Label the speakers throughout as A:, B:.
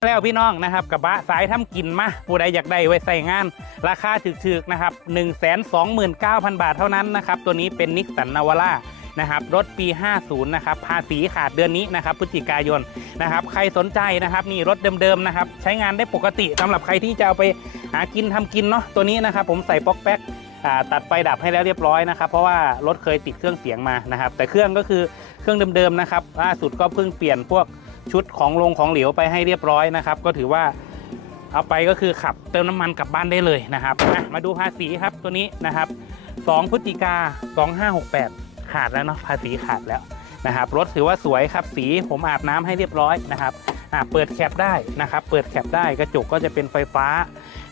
A: แล้วพี่น้องนะครับกระบะสายทำกินมาผู้ใดอยากได้ไว้ใส่งาน ราคาถึกๆนะครับ1 2 9 0 0 0 บาทเท่านั้นนะครับตัวนี้เป็นนิสสันนาวาร่านะครับรถปี 50 นะครับภาษีขาดเดือนนี้นะครับพฤศจิกายนนะครับใครสนใจนะครับนี่รถเดิมๆนะครับใช้งานได้ปกติสำหรับใครที่จะเอาไปหากินทำกินเนาะตัวนี้นะครับผมใส่ป๊อกแป๊กตัดไฟดับให้แล้วเรียบร้อยนะครับเพราะว่ารถเคยติดเครื่องเสียงมานะครับแต่เครื่องก็คือเครื่องเดิมๆนะครับล่าสุดก็เพิ่งเปลี่ยนพวก ชุดของลงของเหลวไปให้เรียบร้อยนะครับ ก็ถือว่าเอาไปก็คือขับเติมน้ำมันกลับบ้านได้เลยนะครับมาดูภาษีครับตัวนี้นะครับ 2 พฤศจิกา 2568 ขาดแล้วเนาะภาษีขาดแล้วนะครับรถถือว่าสวยครับสีผมอาบน้ำให้เรียบร้อยนะครับอะเปิดแคปได้นะครับ เปิดแคปได้กระจกก็จะเป็นไฟฟ้า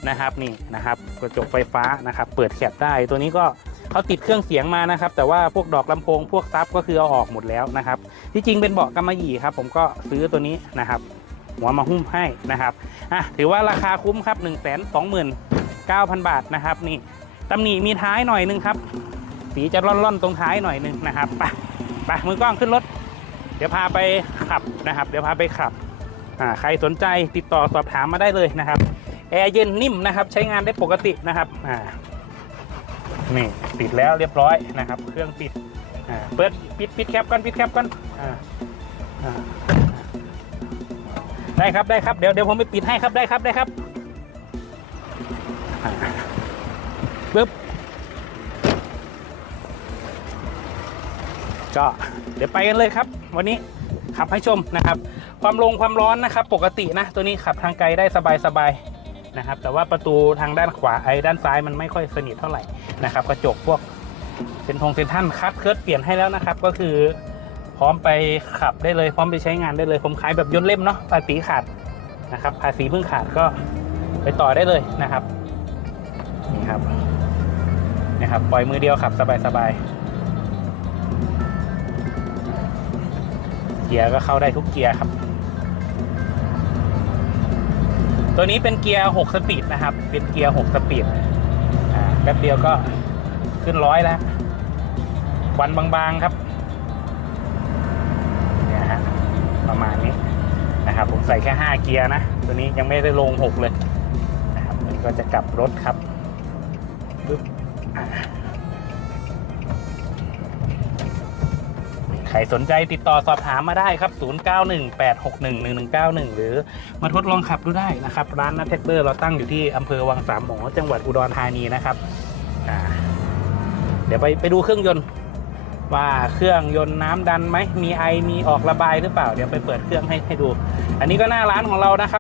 A: นะครับนี่นะครับ กระจกไฟฟ้านะครับ เปิดแคปได้ตัวนี้ก็ เขาติดเครื่องเสียงมานะครับ แต่ว่าพวกดอกลำโพง พวกซับก็คือเอาออกหมดแล้วนะครับ ที่จริงเป็นเบาะกำมะหยี่ครับ ผมก็ซื้อตัวนี้นะครับ หัวมาหุ้มให้นะครับอะถือว่าราคาคุ้มครับ 1 2 9 0 0 0 บาทนะครับ นี่ตำหนิมีท้ายหน่อยนึงครับ สีจะร่อนๆตรงท้ายหน่อยนึงนะครับไปไปมือกล้องขึ้นรถ เดี๋ยวพาไปขับนะครับ เดี๋ยวพาไปขับอ่าใครสนใจติดต่อสอบถามมาได้เลยนะครับแอร์เย็นนิ่มนะครับ ใช้งานได้ปกตินะครับอ่า นี่ปิดแล้วเรียบร้อยนะครับ เครื่องปิดเปิดปิดปิดแคปก่อนปิดแคปก่อนได้ครับได้ครับเดี๋ยวเดี๋ยวผมไปปิดให้ครับได้ครับได้ครับปึ๊บก็เดี๋ยวไปกันเลยครับ วันนี้ขับให้ชมนะครับ ความลงความร้อนนะครับ ปกตินะ ตัวนี้ขับทางไกลได้สบายๆนะครับ แต่ว่าประตูทางด้านขวาไอ้ด้านซ้ายมันไม่ค่อยสนิทเท่าไหร่ นะครับกระจกพวกเป็นทงเซนท่านคัดเคิร์ดเปลี่ยนให้แล้วนะครับ ก็คือพร้อมไปขับได้เลย พร้อมไปใช้งานได้เลยผมขายแบบยนต์เล่มเนาะภาษีขาดนะครับภาษีเพิ่งขาดก็ไปต่อได้เลยนะครับนี่ครับนะครับปล่อยมือเดียวขับสบายๆเกียร์ก็เข้าได้ทุกเกียร์ครับ ตัวนี้เป็นเกียร์ 6 สปีดนะครับ เป็นเกียร์ 6 สปีด ป๊บเดียวก็ขึ้นร้อยแล้ววันบางๆครับเนี่ยฮะประมาณนี้นะครับผมใส่แค่ 5 เกียร์นะ ตัวนี้ยังไม่ได้ลง 6 เลยนะครับนี่ก็จะกลับรถครับปึ๊บอ่า ใครสนใจติดต่อสอบถามมาได้ครับ 0918611191 หรือมาทดลองขับดูได้นะครับ ร้านนัทเทคเตอร์เราตั้งอยู่ที่อำเภอวังสามหมอจังหวัดอุดรธานีนะครับ เดี๋ยวไปไปดูเครื่องยนต์ ว่าเครื่องยนต์น้ำดันไหมมีไอมีออกระบายหรือเปล่า เดี๋ยวไปเปิดเครื่องให้ให้ดู อันนี้ก็หน้าร้านของเรานะครับ